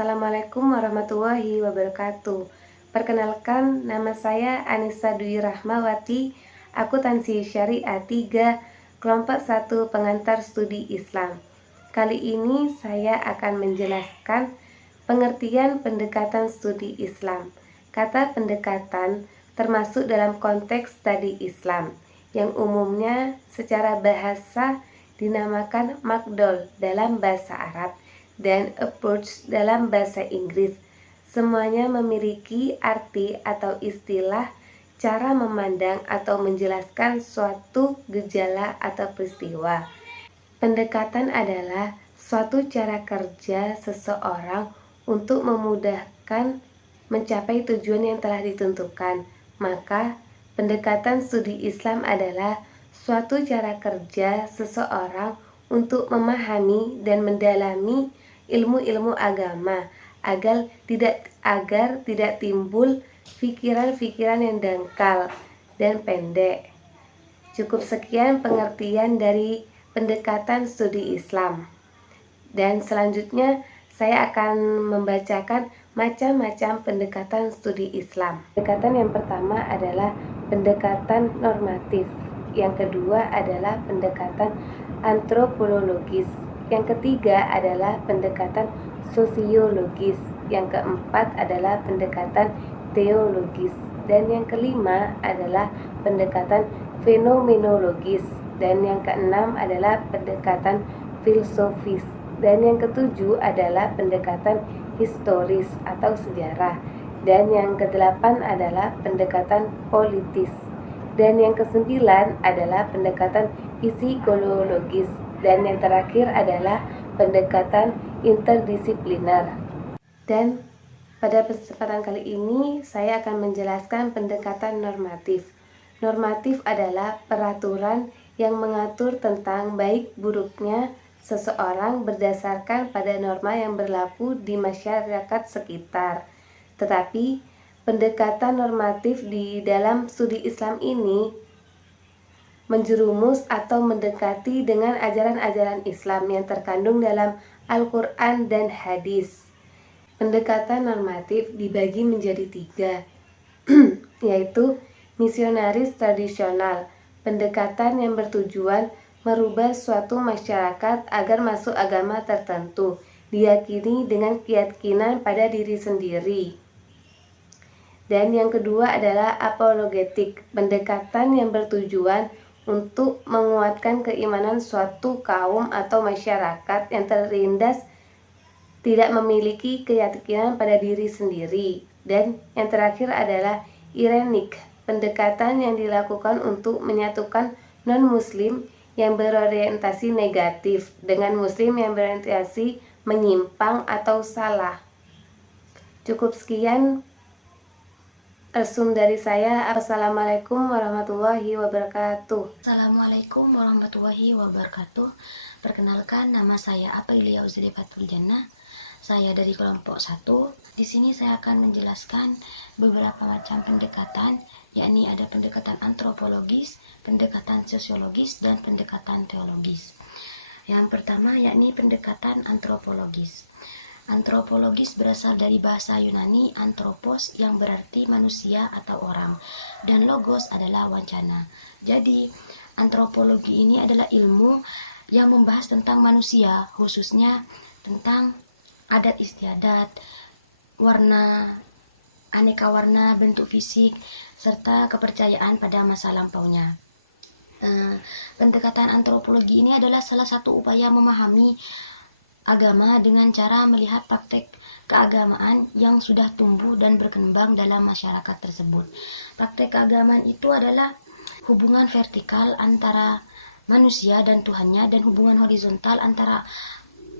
Assalamualaikum warahmatullahi wabarakatuh. Perkenalkan, nama saya Anissa Dwi Rahmawati, Akuntansi Syariah 3, kelompok 1 pengantar studi Islam. Kali ini saya akan menjelaskan pengertian pendekatan studi Islam. Kata pendekatan termasuk dalam konteks studi Islam, yang umumnya secara bahasa dinamakan makdol dalam bahasa Arab dan approach dalam bahasa Inggris. Semuanya memiliki arti atau istilah cara memandang atau menjelaskan suatu gejala atau peristiwa. Pendekatan adalah suatu cara kerja seseorang untuk memudahkan mencapai tujuan yang telah ditentukan. Maka, pendekatan studi Islam adalah suatu cara kerja seseorang untuk memahami dan mendalami ilmu-ilmu agama agar tidak timbul pikiran-pikiran yang dangkal dan pendek. Cukup sekian pengertian dari pendekatan studi Islam. Dan selanjutnya saya akan membacakan macam-macam pendekatan studi Islam. Pendekatan yang pertama adalah pendekatan normatif. Yang kedua adalah pendekatan antropologis. Yang ketiga adalah pendekatan sosiologis. Yang keempat adalah pendekatan teologis. Dan yang kelima adalah pendekatan fenomenologis. Dan yang keenam adalah pendekatan filosofis. Dan yang ketujuh adalah pendekatan historis atau sejarah. Dan yang kedelapan adalah pendekatan politis. Dan yang kesembilan adalah pendekatan psikologis. Dan yang terakhir adalah pendekatan interdisipliner. Dan pada kesempatan kali ini saya akan menjelaskan pendekatan normatif. Normatif adalah peraturan yang mengatur tentang baik buruknya seseorang berdasarkan pada norma yang berlaku di masyarakat sekitar. Tetapi pendekatan normatif di dalam studi Islam ini menjerumus atau mendekati dengan ajaran-ajaran Islam yang terkandung dalam Al-Quran dan hadis. Pendekatan normatif dibagi menjadi 3, yaitu misionaris tradisional, pendekatan yang bertujuan merubah suatu masyarakat agar masuk agama tertentu, diyakini dengan keyakinan pada diri sendiri. Dan yang kedua adalah apologetik, pendekatan yang bertujuan untuk menguatkan keimanan suatu kaum atau masyarakat yang terlindas tidak memiliki keyakinan pada diri sendiri. Dan yang terakhir adalah irenik, pendekatan yang dilakukan untuk menyatukan non-muslim yang berorientasi negatif dengan muslim yang berorientasi menyimpang atau salah. Cukup sekian resum dari saya. Assalamualaikum warahmatullahi wabarakatuh. Assalamualaikum warahmatullahi wabarakatuh. Perkenalkan, nama saya Aprilia Uzrifatul Jannah. Saya dari kelompok 1. Di sini saya akan menjelaskan beberapa macam pendekatan, yakni ada pendekatan antropologis, pendekatan sosiologis, dan pendekatan teologis. Yang pertama yakni pendekatan antropologis. Antropologis berasal dari bahasa Yunani anthropos yang berarti manusia atau orang, dan logos adalah wacana. Jadi, antropologi ini adalah ilmu yang membahas tentang manusia, khususnya tentang adat istiadat, warna, aneka warna, bentuk fisik, serta kepercayaan pada masa lampaunya. Pendekatan antropologi ini adalah salah satu upaya memahami agama dengan cara melihat praktek keagamaan yang sudah tumbuh dan berkembang dalam masyarakat tersebut. Praktek keagamaan itu adalah hubungan vertikal antara manusia dan Tuhannya dan hubungan horizontal antara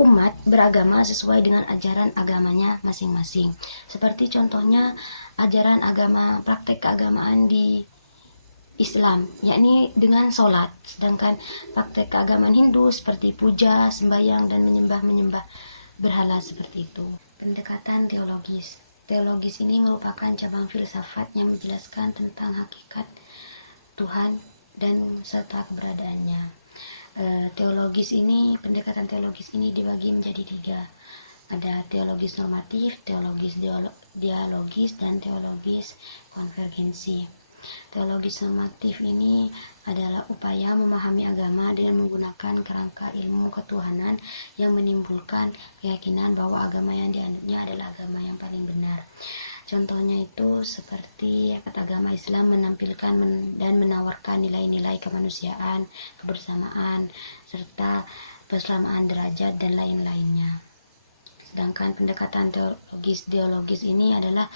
umat beragama sesuai dengan ajaran agamanya masing-masing. Seperti contohnya ajaran agama, praktek keagamaan di Islam, yakni dengan sholat. Sedangkan praktek keagamaan Hindu seperti puja, sembahyang, dan menyembah berhala seperti itu. Pendekatan teologis. Teologis ini merupakan cabang filsafat yang menjelaskan tentang hakikat Tuhan dan serta keberadaannya. Pendekatan teologis ini dibagi menjadi 3. Ada teologis normatif, teologis dialogis, dan teologis konvergensi. Teologis normatif ini adalah upaya memahami agama dengan menggunakan kerangka ilmu ketuhanan yang menimbulkan keyakinan bahwa agama yang dianutnya adalah agama yang paling benar. Contohnya itu seperti agama Islam menampilkan dan menawarkan nilai-nilai kemanusiaan, kebersamaan, serta keselamatan derajat dan lain-lainnya. Sedangkan pendekatan teologis ini adalah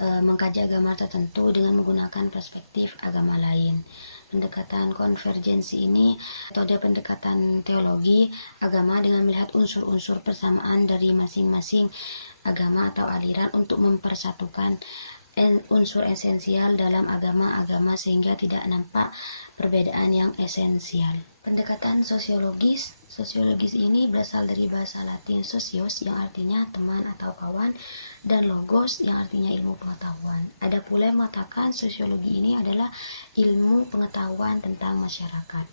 mengkaji agama tertentu dengan menggunakan perspektif agama lain. Pendekatan konvergensi ini metode pendekatan teologi agama dengan melihat unsur-unsur persamaan dari masing-masing agama atau aliran untuk mempersatukan unsur esensial dalam agama-agama sehingga tidak nampak perbedaan yang esensial. Pendekatan sosiologis ini berasal dari bahasa Latin socios yang artinya teman atau kawan dan logos yang artinya ilmu pengetahuan. Ada pula yang mengatakan sosiologi ini adalah ilmu pengetahuan tentang masyarakat.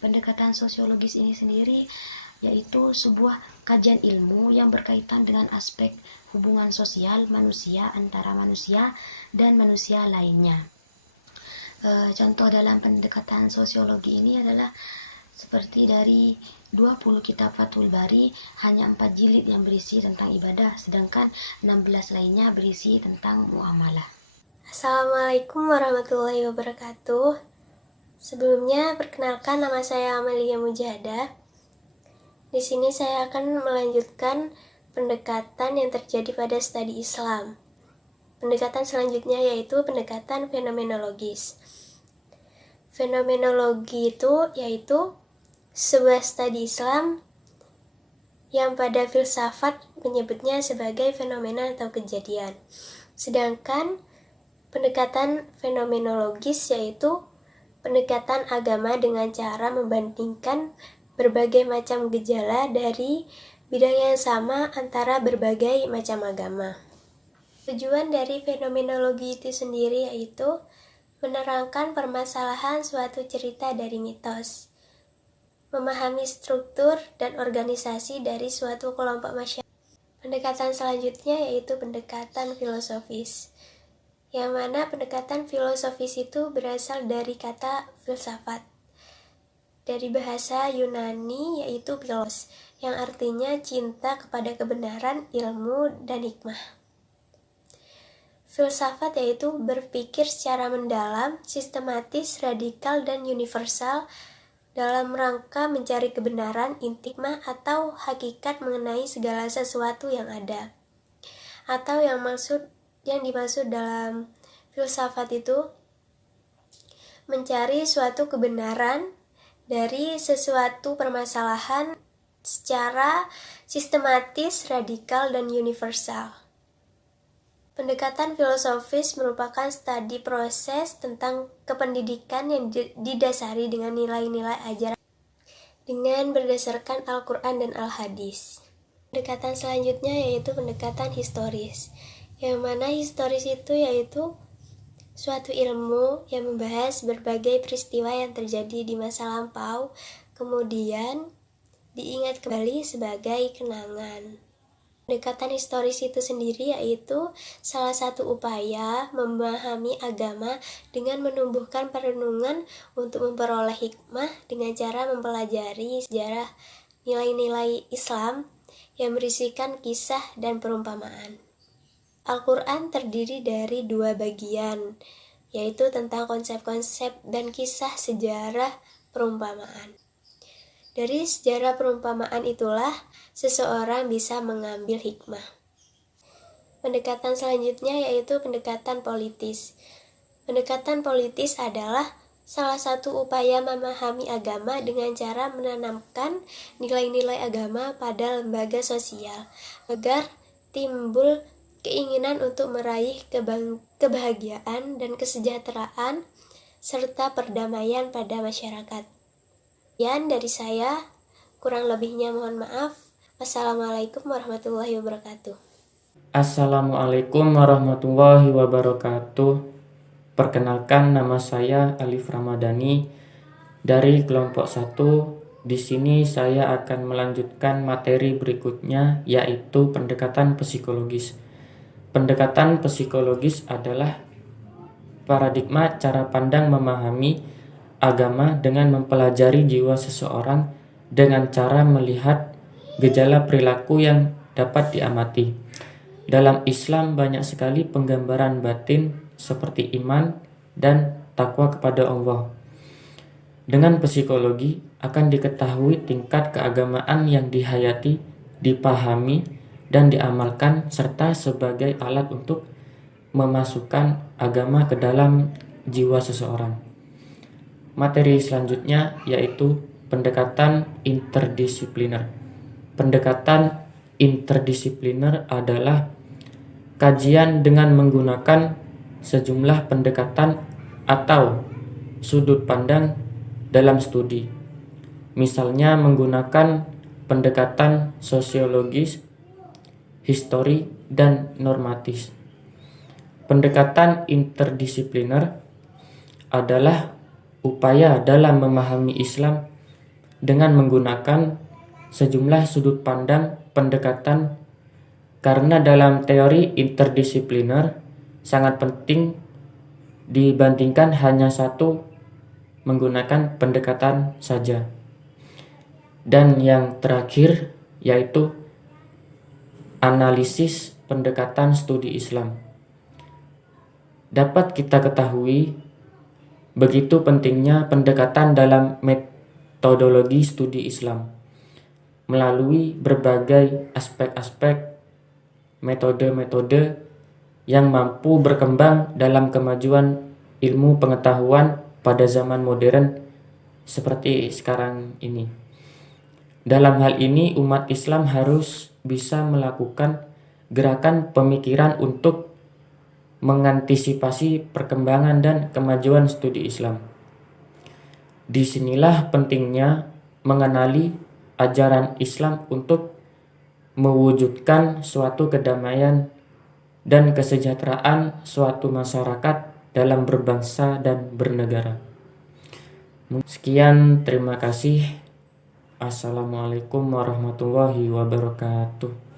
Pendekatan sosiologis ini sendiri yaitu sebuah kajian ilmu yang berkaitan dengan aspek hubungan sosial manusia antara manusia dan manusia lainnya. Contoh dalam pendekatan sosiologi ini adalah seperti dari 20 kitab Fathul Bari, hanya 4 jilid yang berisi tentang ibadah, sedangkan 16 lainnya berisi tentang muamalah. Assalamualaikum warahmatullahi wabarakatuh. Sebelumnya, perkenalkan nama saya Amelia Mujahadah. Di sini saya akan melanjutkan pendekatan yang terjadi pada studi Islam. Pendekatan selanjutnya yaitu pendekatan fenomenologis. Fenomenologi itu yaitu sebuah studi Islam yang pada filsafat menyebutnya sebagai fenomena atau kejadian. Sedangkan pendekatan fenomenologis yaitu pendekatan agama dengan cara membandingkan berbagai macam gejala dari bidang yang sama antara berbagai macam agama. Tujuan dari fenomenologi itu sendiri yaitu menerangkan permasalahan suatu cerita dari mitos, memahami struktur dan organisasi dari suatu kelompok masyarakat. Pendekatan selanjutnya yaitu pendekatan filosofis, yang mana pendekatan filosofis itu berasal dari kata filsafat, dari bahasa Yunani yaitu philos, yang artinya cinta kepada kebenaran, ilmu, dan hikmah. Filsafat yaitu berpikir secara mendalam, sistematis, radikal, dan universal dalam rangka mencari kebenaran, intimah, atau hakikat mengenai segala sesuatu yang ada. Atau yang dimaksud dalam filsafat itu mencari suatu kebenaran dari sesuatu permasalahan secara sistematis, radikal, dan universal. Pendekatan filosofis merupakan studi proses tentang kependidikan yang didasari dengan nilai-nilai ajaran dengan berdasarkan Al-Quran dan Al-Hadis. Pendekatan selanjutnya yaitu pendekatan historis, yang mana historis itu yaitu suatu ilmu yang membahas berbagai peristiwa yang terjadi di masa lampau, kemudian diingat kembali sebagai kenangan. Pendekatan historis itu sendiri yaitu salah satu upaya memahami agama dengan menumbuhkan perenungan untuk memperoleh hikmah dengan cara mempelajari sejarah nilai-nilai Islam yang berisikan kisah dan perumpamaan. Al-Quran terdiri dari 2 bagian, yaitu tentang konsep-konsep dan kisah sejarah perumpamaan. Dari sejarah perumpamaan itulah seseorang bisa mengambil hikmah. Pendekatan selanjutnya yaitu pendekatan politis. Pendekatan politis adalah salah satu upaya memahami agama dengan cara menanamkan nilai-nilai agama pada lembaga sosial agar timbul keinginan untuk meraih kebahagiaan dan kesejahteraan serta perdamaian pada masyarakat. Sekian dari saya, kurang lebihnya mohon maaf. Wassalamualaikum warahmatullahi wabarakatuh. Assalamualaikum warahmatullahi wabarakatuh. Perkenalkan, nama saya Alif Ramadhani dari kelompok 1 Di sini saya akan melanjutkan materi berikutnya, yaitu pendekatan psikologis. Pendekatan psikologis adalah paradigma cara pandang memahami agama dengan mempelajari jiwa seseorang dengan cara melihat gejala perilaku yang dapat diamati. Dalam Islam banyak sekali penggambaran batin seperti iman dan takwa kepada Allah. Dengan psikologi akan diketahui tingkat keagamaan yang dihayati, dipahami, dan diamalkan serta sebagai alat untuk memasukkan agama ke dalam jiwa seseorang. Materi selanjutnya yaitu pendekatan interdisipliner. Pendekatan interdisipliner adalah kajian dengan menggunakan sejumlah pendekatan atau sudut pandang dalam studi. Misalnya menggunakan pendekatan sosiologis, histori, dan normatif. Pendekatan interdisipliner adalah upaya dalam memahami Islam dengan menggunakan sejumlah sudut pandang pendekatan, karena dalam teori interdisipliner sangat penting dibandingkan hanya satu menggunakan pendekatan saja. Dan yang terakhir yaitu analisis pendekatan studi Islam. Dapat kita ketahui begitu pentingnya pendekatan dalam metodologi studi Islam melalui berbagai aspek-aspek metode-metode yang mampu berkembang dalam kemajuan ilmu pengetahuan pada zaman modern seperti sekarang ini. Dalam hal ini umat Islam harus bisa melakukan gerakan pemikiran untuk mengantisipasi perkembangan dan kemajuan studi Islam. Disinilah pentingnya mengenali ajaran Islam untuk mewujudkan suatu kedamaian dan kesejahteraan suatu masyarakat dalam berbangsa dan bernegara. Sekian, terima kasih. Assalamualaikum warahmatullahi wabarakatuh.